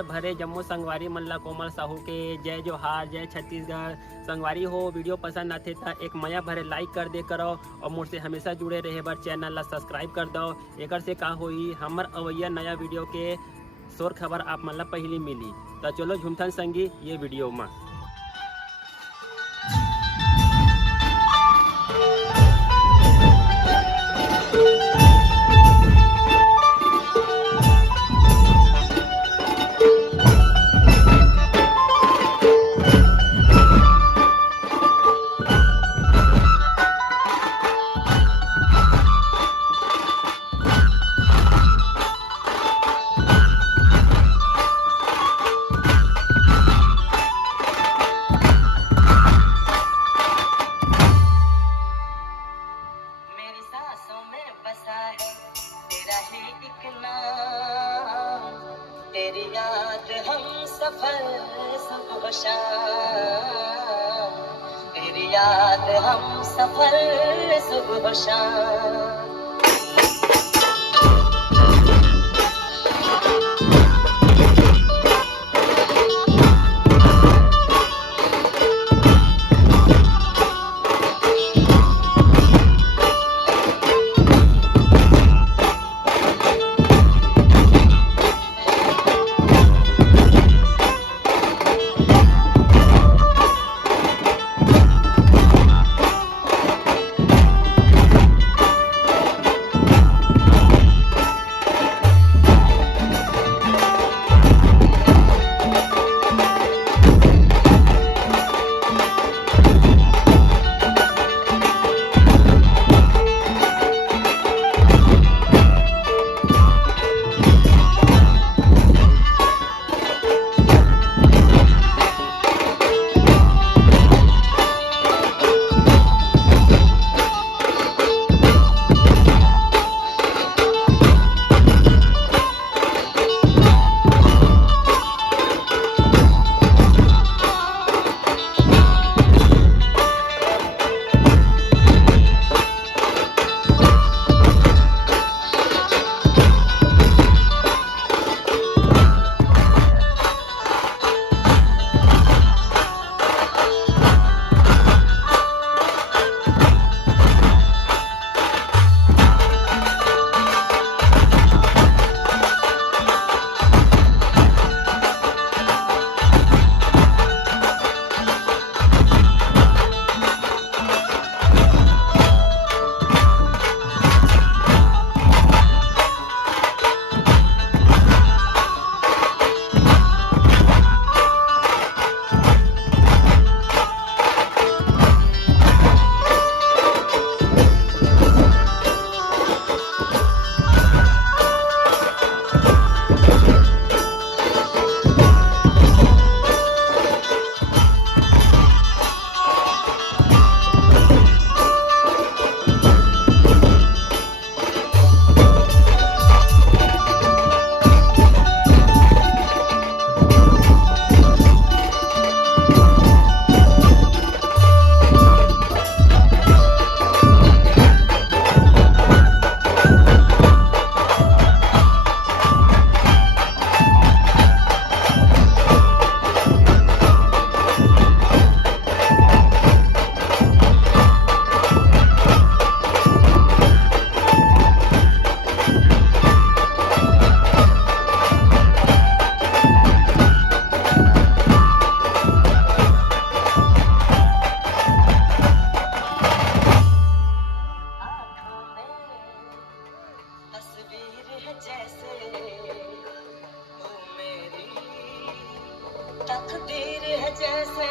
प्यार भरे जम्मू संगवारी मल्ला कोमल साहू के जय जोहार, जय छत्तीसगढ़। संगवारी हो वीडियो पसंद आते तो एक मया भरे लाइक कर दे करो और मुझसे हमेशा जुड़े रहे बर चैनल ला सब्सक्राइब कर दो। एक से का होई हमर अवैया नया वीडियो के शोर खबर आप मन ला पहली मिली। तो चलो झुमथन संगी ये वीडियो में। तेरी याद हम सफर सुबह शाम, तेरी याद हम सफर सुबह शाम। तकदीर है जैसे